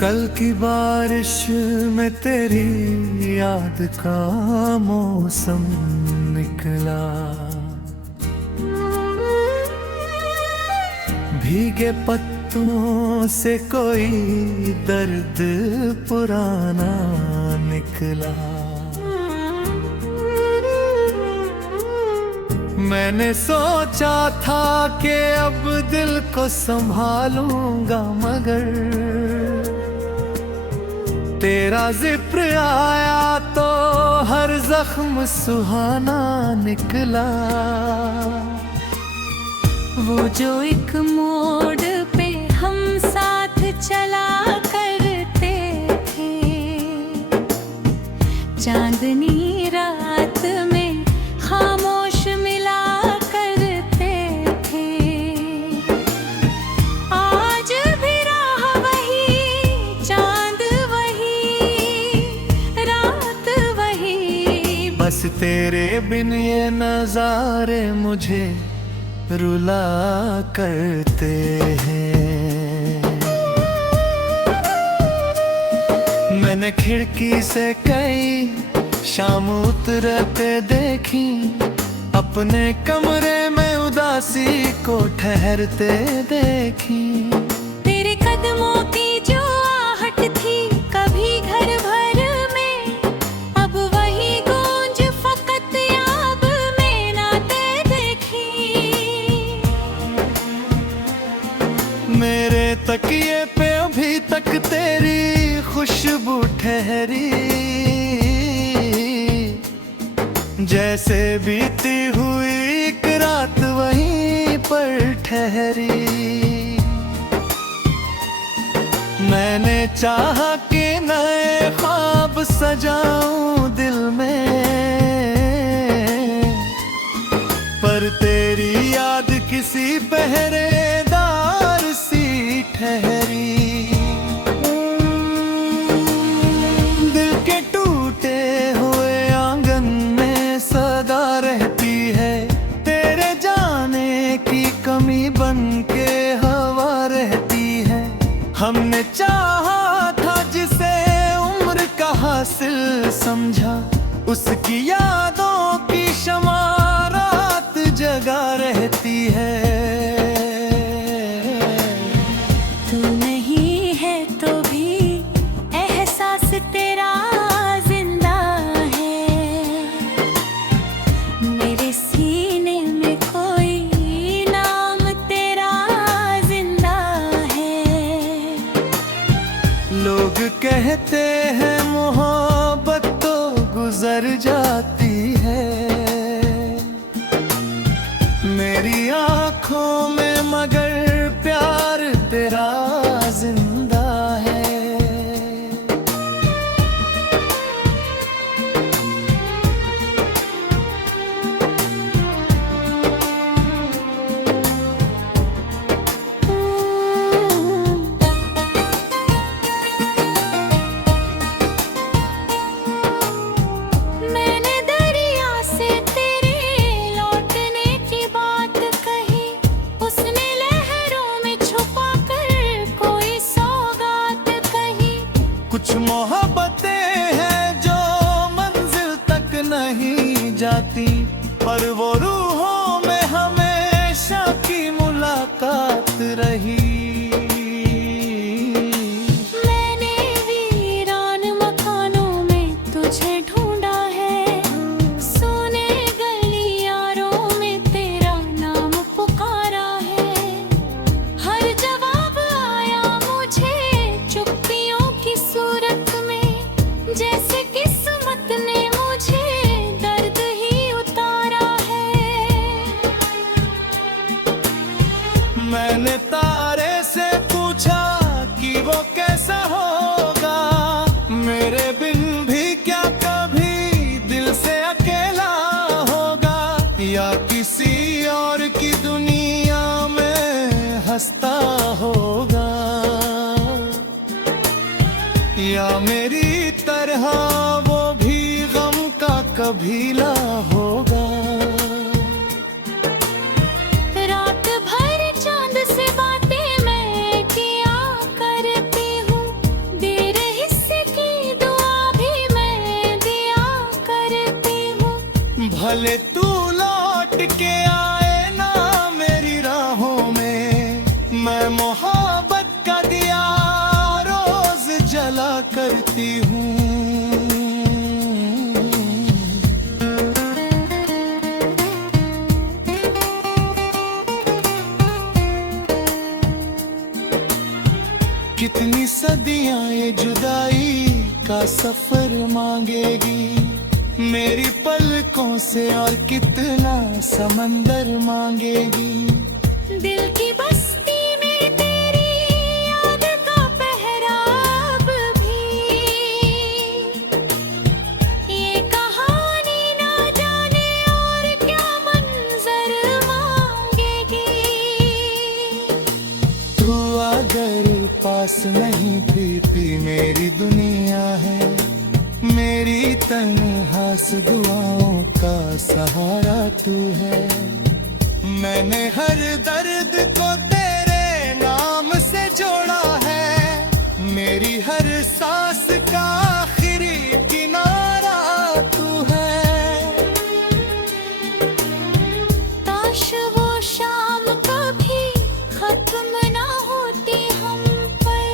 कल की बारिश में तेरी याद का मौसम निकला। भीगे पत्तों से कोई दर्द पुराना निकला। मैंने सोचा था कि अब दिल को संभालूंगा, मगर तेरा जिक्र आया तो हर जख्म सुहाना निकला। वो जो एक मोड़ पे हम साथ चला करते थे, चांदनी रात में खामोश मिला करते थे। आज भी राह वही, चांद वही, रात वही। बस तेरे बिन ये नजारे मुझे रुला करते हैं। मैंने खिड़की से कई शाम उतरते देखी, अपने कमरे में उदासी को ठहरते देखी। तेरे कदमों की जो आहट थी कभी घर भर में, अब वही गूंज फकत याद में नाते देखी। मेरे तकिए पे अभी तक तेरी खुशबू ठहरी, जैसे बीती हुई एक रात वहीं पर ठहरी। मैंने चाहा कि नए ख्वाब सजाऊं दिल में, पर तेरी याद किसी पहरेदार सी ठहरी। दिल के टूटे हुए आंगन में सदा रहती है, तेरे जाने की कमी बन के हवा रहती है। हमने चाहा था जिसे उम्र का हासिल समझा, उसकी यादों की शमा रात जगा रहती है। तू नहीं है तो भी एहसास तेरा जिंदा है। मेरे सीने में कोई नाम तेरा जिंदा है। लोग कहते हैं मोहब्बत तो गुजर जाती है, मेरी आंखों में मगर प्यार तेरा जिंदा है। मैंने दरिया से तेरे लौटने की बात कही, उसने लहरों में छुपा कर कोई सौगात कही। कुछ मोहब्बतें हैं जो मंजिल तक नहीं जाती, पर वो रूहों में हमेशा की मुलाकात रही। मैंने वीरान मकानों में तुझे ढूंढा है, सोने गलियारों में तेरा नाम पुकारा है। हर जवाब आया मुझे चुप्पियों की सूरत में, जैसे किस्मत ने मुझे दर्द ही उतारा है। मैंने तारे से पूछा कि वो कैसा होगा, मेरे बिन भी क्या कभी दिल से अकेला होगा, या किसी और की दुनिया में हंसता होगा, या मेरी तरह वो भी गम का कबीला होगा। रात भर चांद से बातें मैं किया करती हूँ, होती हूँ। कितनी सदियां ये जुदाई का सफर मांगेगी मेरी पलकों से, और कितना समंदर मांगेगी। दिल की बस्ती में तेरी याद का पहराव भी, ये कहानी ना जाने और क्या मंजर मांगेगी। तू अगर पास नहीं भी मेरी दुनिया है, मेरी तन्हास दुआओं का सहारा तू है। मैंने हर दर्द को तेरे नाम से जोड़ा है, मेरी हर सांस का आखिरी किनारा तू है। काश वो शाम कभी खत्म ना होती हम पर,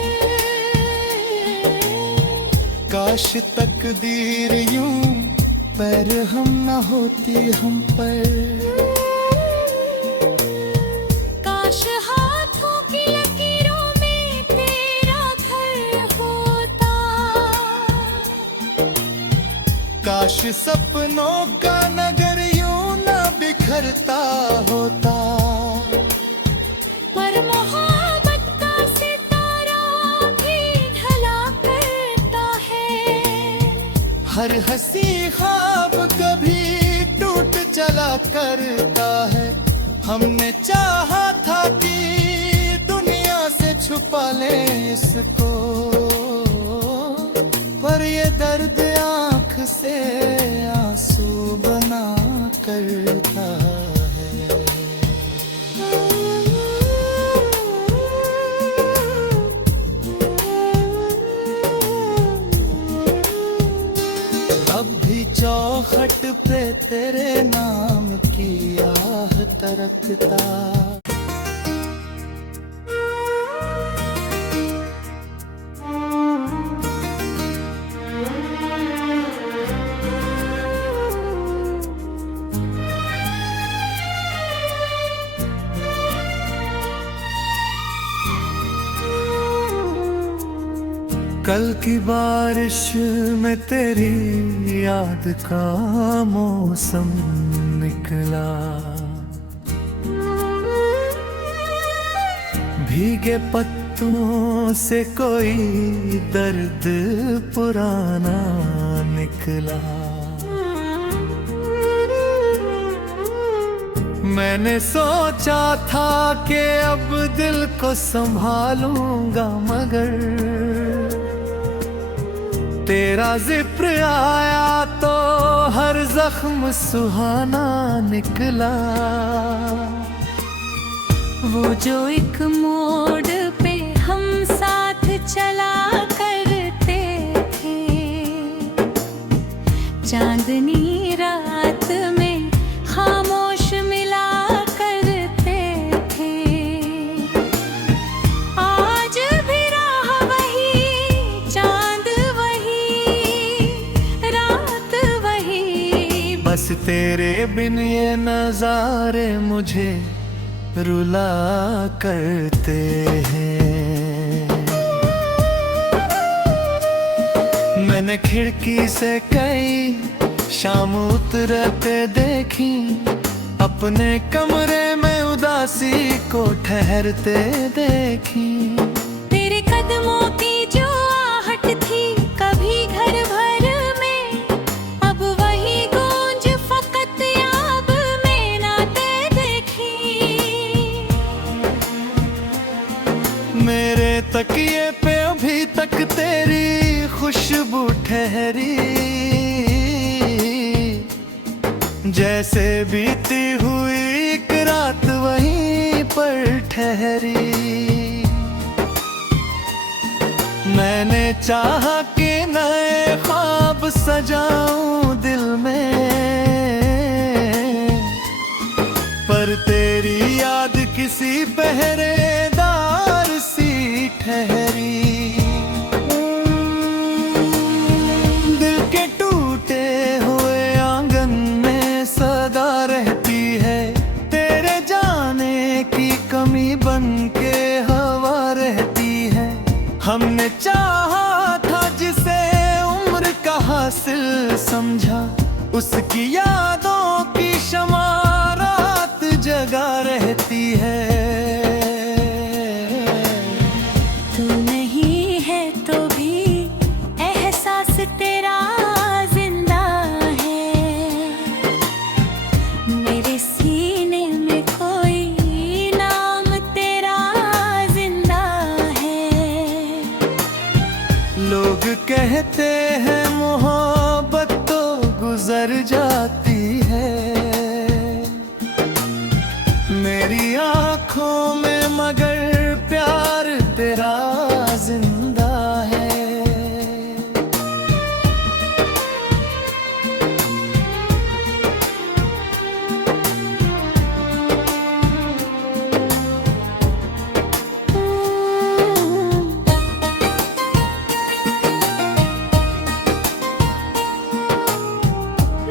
काश तकदीर यूं पर हम न होती हम पर। काश हाथों की लकीरों में तेरा घर होता, काश सपनों का नगर यूं न बिखरता होता। पर मोहब्बत का सितारा भी ढला करता है। हर हंसी ख्वाब कभी टूट चला करता है। हमने चाहा था कि दुनिया से छुपा ले इसको, पर ये दर्द आँख से आंसू बना करता है। अब भी चौखट पे तेरे नाम की आह तरकता। कल की बारिश में तेरी याद का मौसम निकला, भीगे पत्तों से कोई दर्द पुराना निकला। मैंने सोचा था कि अब दिल को संभालूंगा, मगर तेरा जिक्र आया तो हर जख्म सुहाना निकला। वो जो एक मोड़ पे हम साथ चला करते थे, चांदनी रात में खामोश मिला करते थे। आज भी राह वही, चांद वही, रात वही, बस तेरे बिन ये नजारे मुझे रुला करते हैं। मैंने खिड़की से कई शाम उतरते देखी, अपने कमरे में उदासी को ठहरते देखी। तेरे कदमों की जो आहट थी कभी घर भर में, अब वही गूंज फकत याब में नाते देखी। मेरे तकिए पे अभी तक तेरी खुशबू ठहरी, जैसे बीती हुई एक रात वहीं पर ठहरी। मैंने चाहा कि नए ख्वाब सजाऊं दिल में, पर तेरी याद किसी पहरेदार सी ठहरी। की कमी बन के हवा रहती है। हमने चाहा था जिसे उम्र का हासिल समझा, उसकी यादों की शमा रात जगा रहती है। तू नहीं है तो भी एहसास तेरा जिंदा है। मेरे सीने में कोई नाम तेरा जिंदा है। लोग कहते हैं मोहब्बत तो गुजर जाती है, मेरी आंखों में मगर प्यार तेरा जिंदा है।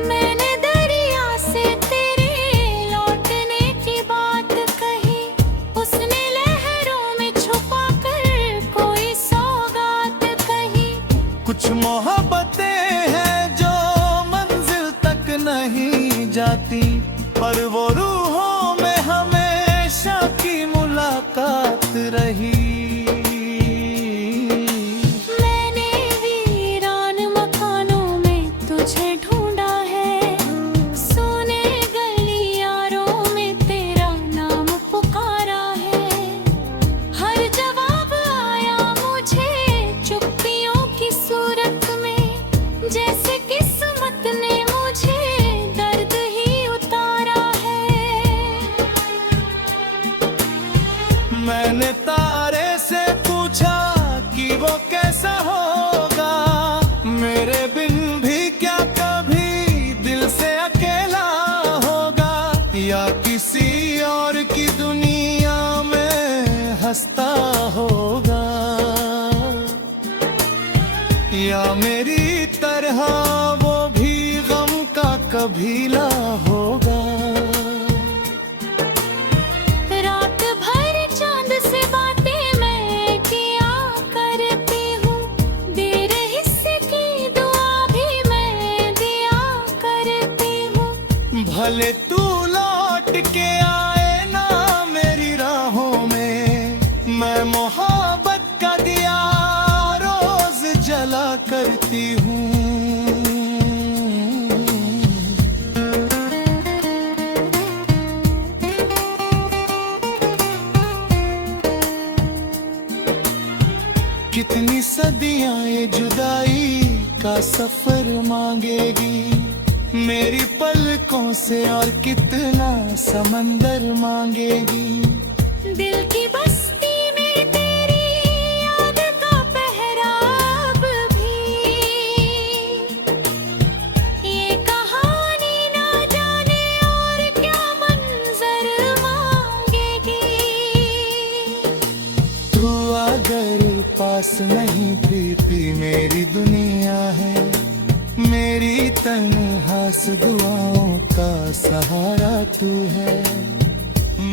मैंने दरिया से तेरे लौटने की बात कही, उसने लहरों में छुपा कर कोई सौगात कही। कुछ मोहब्बतें हैं जो मंजिल तक नहीं जाती, पर वो रूहों में हमेशा की मुलाकात रही। मैंने वीरान मकानों में तुझे ढूंढा है, सोने गलियारों में तेरा नाम पुकारा है। हर जवाब आया मुझे चुप्पियों की सूरत में, जैसे किस्मत ने मुझे दर्द ही उतारा है। मैंने तारे से पूछा कि वो कैसा होगा, मेरे बिन भी क्या कभी दिल से अकेला होगा, या किसी और की दुनिया में हंसता होगा, या मेरी तरह वो भी गम का कबीला होगा। रात भर चांद से बातें मैं किया करती हूँ, देर हिस्से की दुआ भी मैं दिया करती हूँ। भले तू लौट के आए ना मेरी राहों में, मैं मोहब्बत का दिया रोज जला करती हूँ। कितनी सदियां ये जुदाई का सफर मांगेगी, मेरी पलकों से और कितना समंदर मांगेगी। दिल की बस्ती में तेरी याद का पहराव भी, ये कहानी ना जाने और क्या मंजर मांगेगी। तू अगर पास नहीं प्रीति मेरी दुनिया है, मेरी तन्हास दुआओं का सहारा तू है।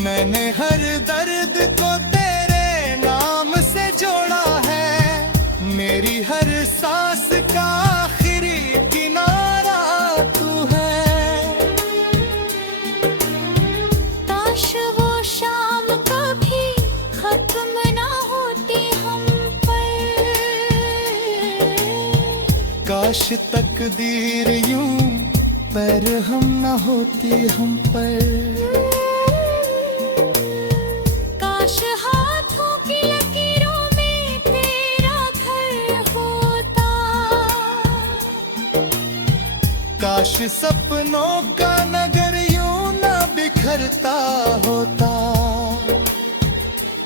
मैंने हर दर्द को तेरे नाम से जोड़ा है, मेरी हर सांस का आखिरी किनारा तू है। काश वो शाम कभी खत्म ना होती हम पर, काश तकदीर यूं पर हम न होती हम पर। काश हाथों की लकीरों में तेरा घर होता, काश सपनों का नगर यूं न बिखरता होता।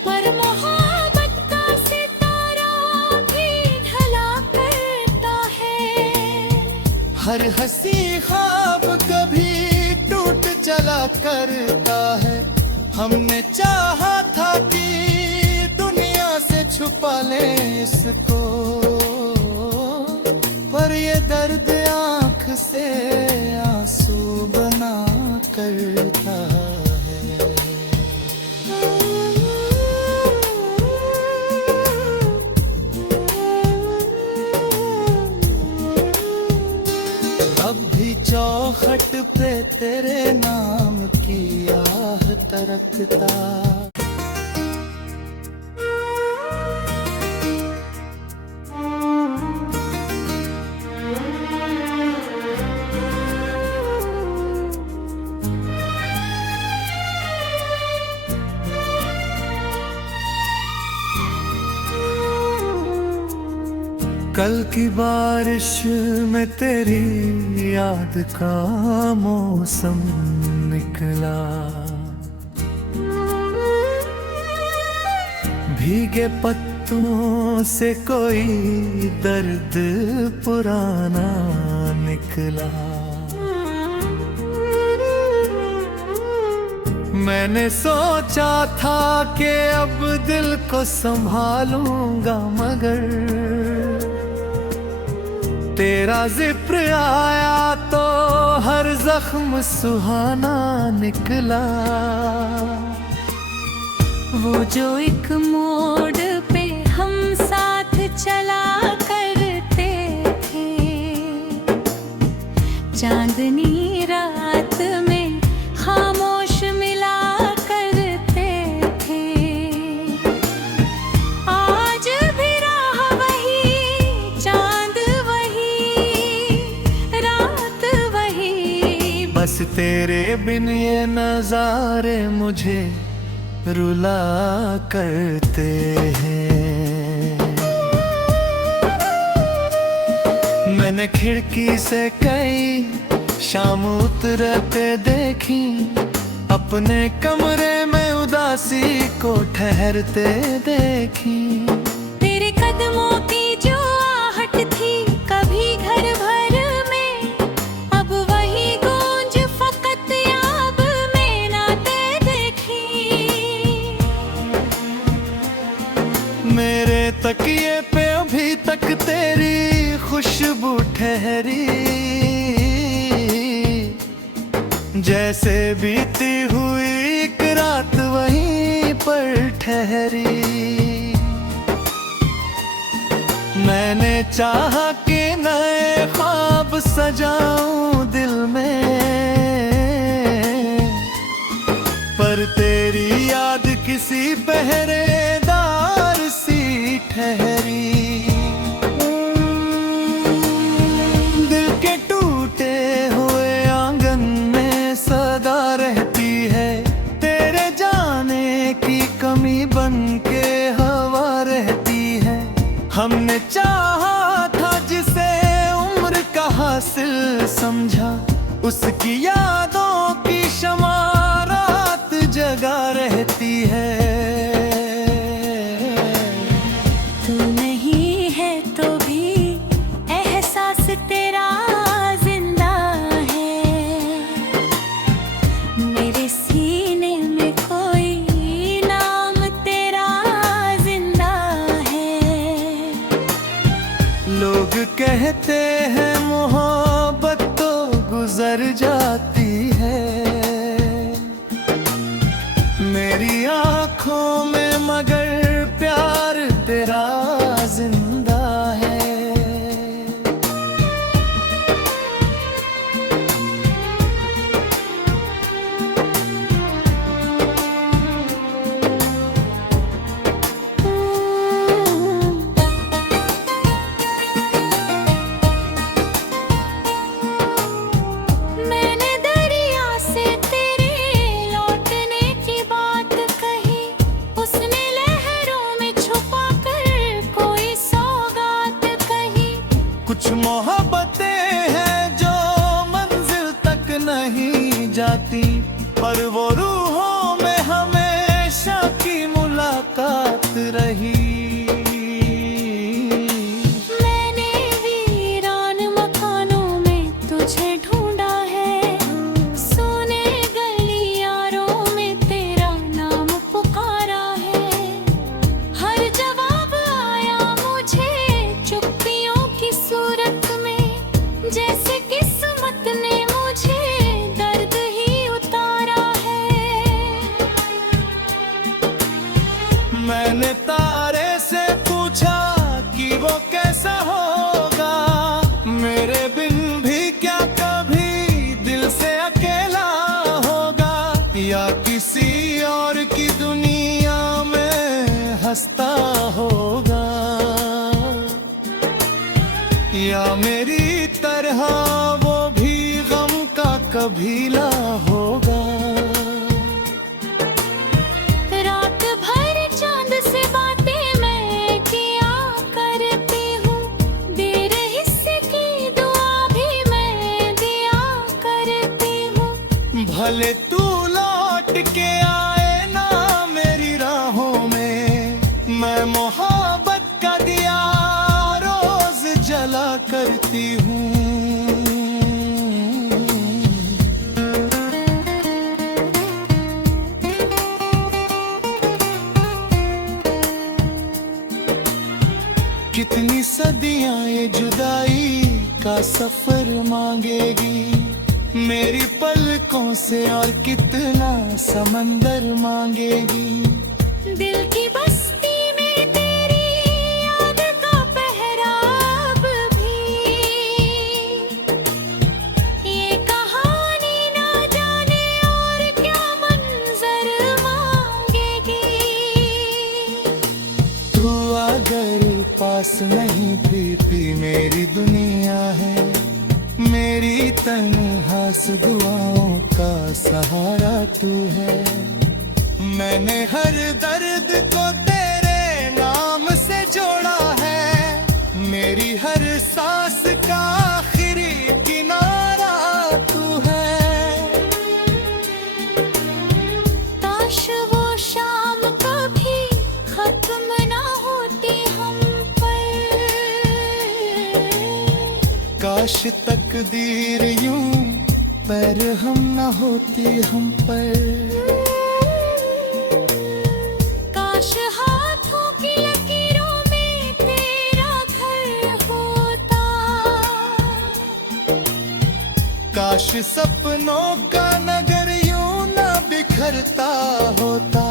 पर मोहब्बत का सितारा भी ढला करता है। हर हंसी ख्वाब कभी टूट चला करता है। हमने चाहा था कि दुनिया से छुपा ले इसको, पर ये दर्द आँख से आंसू बना करता है। सकता। कल की बारिश में तेरी याद का मौसम निकला, भीगे पत्तों से कोई दर्द पुराना निकला। मैंने सोचा था कि अब दिल को संभालूंगा, मगर तेरा जिक्र आया तो हर जख्म सुहाना निकला। वो जो एक मोड़ पे हम साथ चला करते थे, चांदनी रात में खामोश मिला करते थे। आज भी राह वही, चांद वही, रात वही, बस तेरे बिन ये नजारे मुझे रुला करते हैं। मैंने खिड़की से कई शाम उतरते देखी, अपने कमरे में उदासी को ठहरते देखी। तेरे कदमों की जो आहट थी कभी घर भर में, अब वही गूंज फकत याब में नाते देखी। मेरे तकिए पे अभी तक तेरी खुशबू ठहरी, जैसे बीती हुई एक रात वहीं पर ठहरी। मैंने चाहा कि नए ख्वाब सजाऊं दिल में, पर तेरी याद किसी पहरेदार सी ठहरी। दिल के टूटे हुए आंगन में सदा रहती है, तेरे जाने की कमी बन के हवा रहती है। हमने चाहा था जिसे उम्र का हासिल समझा, उसकी यादों की शमा रात जगा रहती है। तू नहीं है तो भी एहसास तेरा जिंदा है, मेरे सीने में कोई नाम तेरा जिंदा है। लोग कहते हैं मोहब्बत तो गुजर जाती है, मेरी आंखों में मगर प्यार तेरा जिंदा है। मैंने दरिया से तेरे लौटने की बात कही, उसने लहरों में छुपा कर कोई सौगात कही। कुछ मोहब्बतें हैं जो मंजिल तक नहीं जाती, पर वो रूहों में हमेशा की मुलाकात रही। मैंने वीरान मकानों में तुझे ढूंढा है, सोने गलियारों में तेरा नाम पुकारा है। हर जवाब आया मुझे चुप्पियों की सूरत में, जैसे किस्मत ने मुझे दर्द ही उतारा है। मैंने तारे से पूछा कि वो कैसा होगा, मेरे बिन भी क्या कभी दिल से अकेला होगा, या किसी और रास्ता होगा, या मेरी तरह वो भी गम का कबीला होगा। रात भर चांद से बातें मैं किया करती हूँ, देर हिस्से की दुआ भी मैं दिया करती हूँ। भले तू लौट के आए ना मेरी राहों में, मैं मोहब्बत का दिया रोज जला करती हूँ। कितनी सदियां ये जुदाई का सफर मांगेगी मेरी पलकों से, और कितना समंदर मांगेगी। दिल की बस्ती में तेरी याद का पहराव भी, ये कहानी ना जाने और क्या मंजर मांगेगी। तू अगर पास नहीं भी मेरी दुनिया है, मेरी तन्हास दुआओं का सहारा तू है। मैंने हर दर्द को तेरे नाम से जोड़ा है, मेरी हर सांस का आखिरी किनारा तू है। काश वो शाम कभी खत्म ना होती हम पर, काश तकदीर यूं पर हम न होती हम पर। काश हाथों की लकीरों में तेरा घर होता, काश सपनों का नगर यूं न बिखरता होता।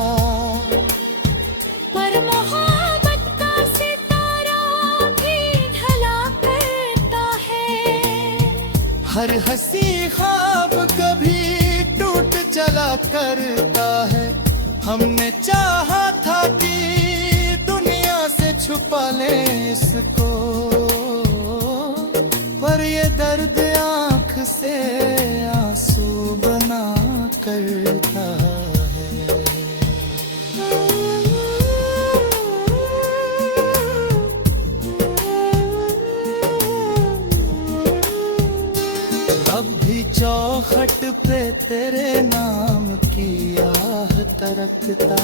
पर मोहब्बत का सितारा भी ढला करता है। हर हंसी ख्वाब कभी टूट चला करता है। हमने चाहा था कि दुनिया से छुपा ले इसको, पर ये दर्द आँख से आंसू बना करता है। अब भी चौखट पे तेरे नाम की आह तरकता।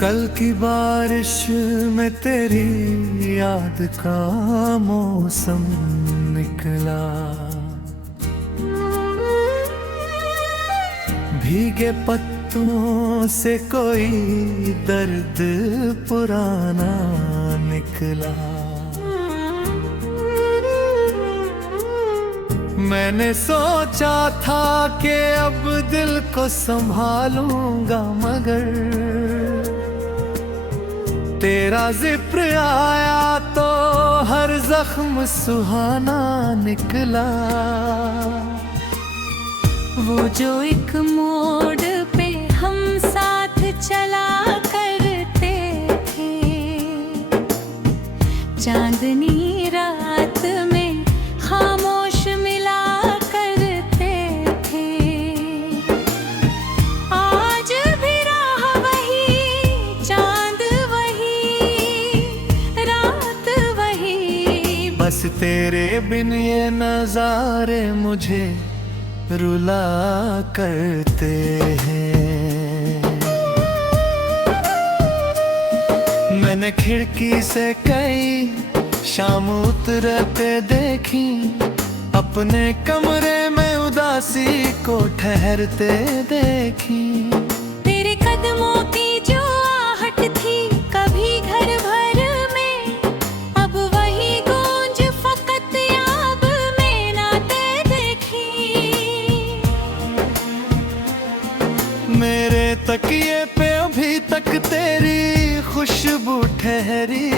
कल की बारिश में तेरी याद का मौसम निकला, भीगे पत्तों से कोई दर्द पुराना निकला। मैंने सोचा था कि अब दिल को संभालूंगा, मगर तेरा जिक्र आया तो हर जख्म सुहाना निकला। वो जो एक मोड़ पे हम साथ चला करते थे, चांदनी रात में खामोश मिला करते थे। आज भी राह वही, चांद वही, रात वही, बस तेरे बिन ये नजारे मुझे रुला करते हैं। मैंने खिड़की से कई शाम उतरते देखी, अपने कमरे में उदासी को ठहरते देखी। तेरे कदमों की जो आहट थी कभी घर भर में, अब वही गूंज फकत याब में नाते देखी। तकिए पे अभी तक तेरी खुशबू ठहरी,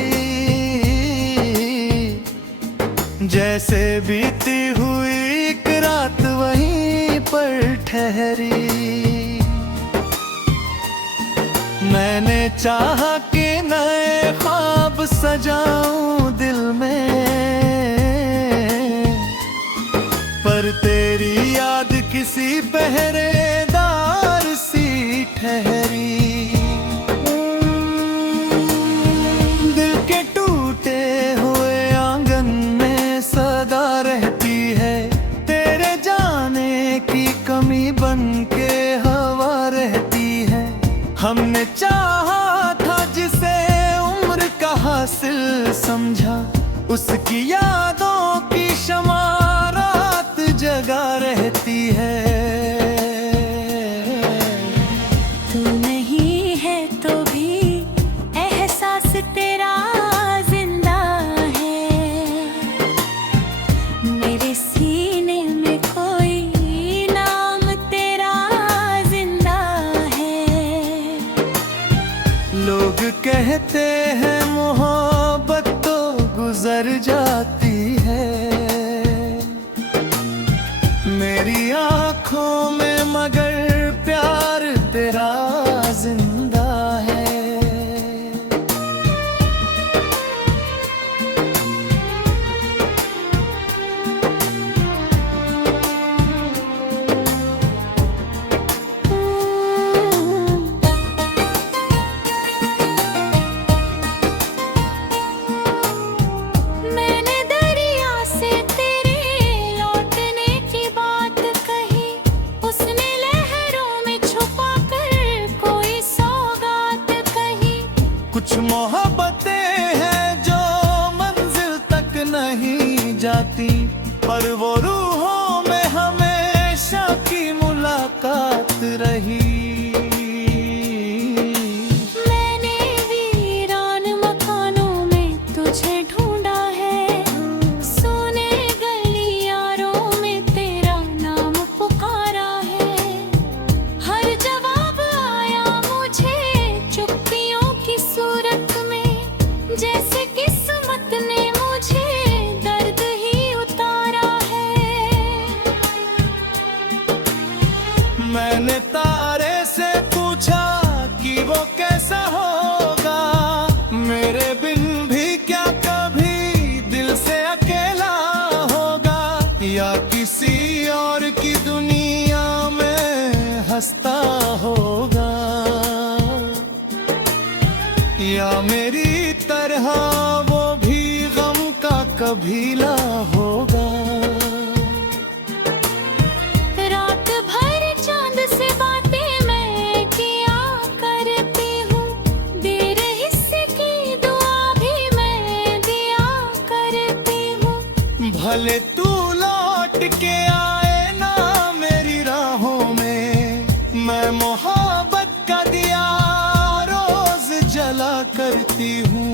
जैसे बीती हुई एक रात वहीं पर ठहरी। मैंने चाहा कि नए ख्वाब सजाऊं दिल में, पर तेरी याद किसी पहरेदार सी ठहरी। दिल के टूटे हुए आंगन में सदा रहती है, तेरे जाने की कमी बन के हवा रहती है। हमने चाहा था जिसे उम्र का हासिल समझा, उसकी यादों की शमा रात जगा रहती है। तू नहीं है तो भी एहसास तेरा जिंदा है, मेरे सीने में कोई नाम तेरा जिंदा है। लोग कहते हैं मोहब्बत तो गुजर जाती है, मेरी आंखों में मगर प्यार तेरा जिंदा है। मैंने दरिया से तेरे लौटने की बात कही, उसने लहरों में छुपा कर कोई सौगात कही। कुछ मोहब्बतें हैं जो मंजिल तक नहीं जाती, पर वो रूहों में हमेशा की मुलाकात रही। मैंने वीरान मकानों में तुझे ढूंढा है, सोने गलियारों में तेरा नाम पुकारा है। हर जवाब आया मुझे चुप्पियों की सूरत में, जैसे किस्मत ने मुझे दर्द ही उतारा है। मैंने तारे से पूछा कि वो कैसा होगा, मेरे बिन भी क्या कभी दिल से अकेला होगा, या किसी और की दुनिया में हंसता होगा, या मेरी तरह वो भी गम का कबीला होगा। रात भर चांद से बातें मैं किया करती हूँ, देर हिस्से की दुआ भी मैं दिया करती हूँ। भले तू लौट के आए ना मेरी राहों में, मैं मोहब्बत का दिया रोज जला करती हूँ।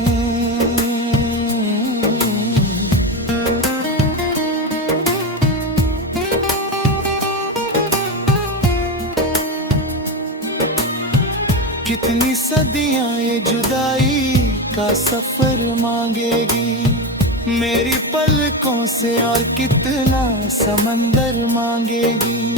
कितनी सदियां ये जुदाई का सफर मांगेगी, मेरी पलकों से और कितना समंदर मांगेगी।